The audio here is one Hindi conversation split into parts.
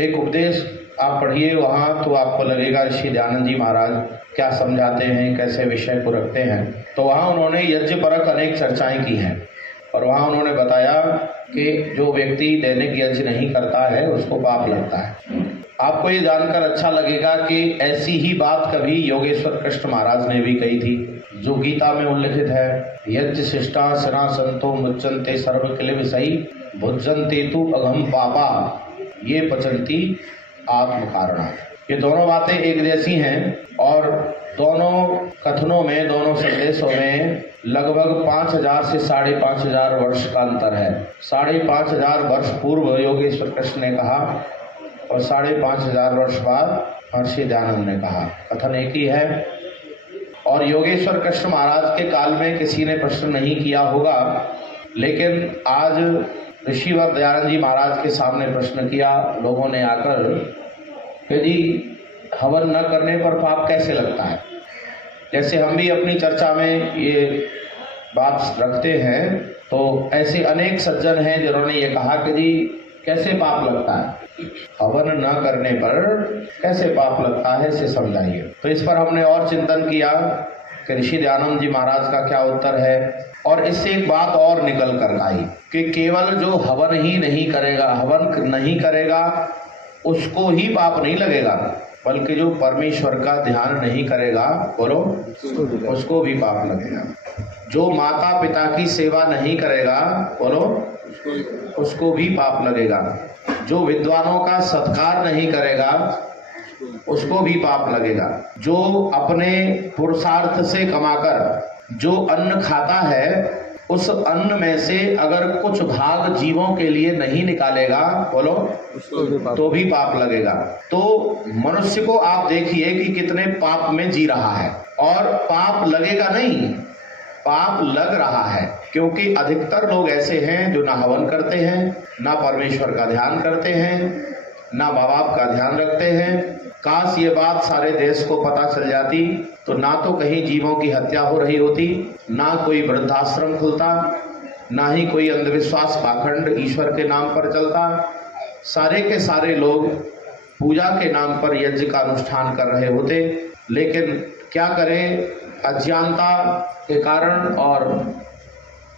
एक उपदेश आप पढ़िए वहाँ तो आपको लगेगा ऋषि दयानंद जी महाराज क्या समझाते हैं, कैसे विषय को रखते हैं। तो वहाँ उन्होंने यज्ञ परक अनेक चर्चाएं की हैं और वहाँ उन्होंने बताया कि जो व्यक्ति दैनिक यज्ञ नहीं करता है उसको पाप लगता है। आपको ये जानकर अच्छा लगेगा कि ऐसी ही बात कभी योगेश्वर कृष्ण महाराज ने भी कही थी, जो गीता में उल्लिखित है। यज्ञ शिष्टा सना संतो मुच्यन्ते सर्व किल विषयी भुज्यन्ते तु अघम पापा ये पचन्ति आत्म कारणा। ये दोनों बातें एक जैसी हैं और दोनों कथनों में, दोनों संदेशों में लगभग 5000 से 5500 वर्ष का अंतर है। 5500 वर्ष पूर्व योगेश्वर कृष्ण ने कहा और 5500 वर्ष बाद महर्षि दयानंद ने कहा। कथन एक ही है। और योगेश्वर कृष्ण महाराज के काल में किसी ने प्रश्न नहीं किया होगा, लेकिन आज ऋषिवर दयानंद जी महाराज के सामने प्रश्न किया लोगों ने आकर कि जी हवन न करने पर पाप कैसे लगता है। जैसे हम भी अपनी चर्चा में ये बात रखते हैं तो ऐसे अनेक सज्जन हैं जिन्होंने ये कहा कि जी कैसे पाप लगता है, हवन न करने पर कैसे पाप लगता है, इसे समझाइए। तो इस पर हमने और चिंतन किया कि ऋषि दयानंद जी महाराज का क्या उत्तर है। और इससे एक बात और निकल कर आई कि केवल जो हवन ही नहीं करेगा, हवन नहीं करेगा उसको ही पाप नहीं लगेगा, बल्कि जो परमेश्वर का ध्यान नहीं करेगा, बोलो, उसको भी पाप लगेगा। जो माता पिता की सेवा नहीं करेगा, बोलो, उसको भी पाप लगेगा। जो विद्वानों का सत्कार नहीं करेगा उसको भी पाप लगेगा। जो अपने पुरुषार्थ से कमाकर जो अन्न खाता है उस अन्न में से अगर कुछ भाग जीवों के लिए नहीं निकालेगा, बोलो, तो भी पाप लगेगा। तो मनुष्य को आप देखिए कि कितने पाप में जी रहा है और पाप लगेगा नहीं, पाप लग रहा है। क्योंकि अधिकतर लोग ऐसे हैं जो ना हवन करते हैं, ना परमेश्वर का ध्यान करते हैं, ना माँ बाप का ध्यान रखते हैं। काश ये बात सारे देश को पता चल जाती तो ना तो कहीं जीवों की हत्या हो रही होती, ना कोई वृद्धाश्रम खुलता, ना ही कोई अंधविश्वास पाखंड ईश्वर के नाम पर चलता। सारे के सारे लोग पूजा के नाम पर यज्ञ का अनुष्ठान कर रहे होते। लेकिन क्या करें, अज्ञानता के कारण और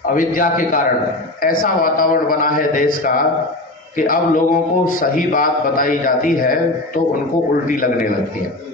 अविद्या के कारण ऐसा वातावरण बना है देश का कि अब लोगों को सही बात बताई जाती है तो उनको उल्टी लगने लगती है।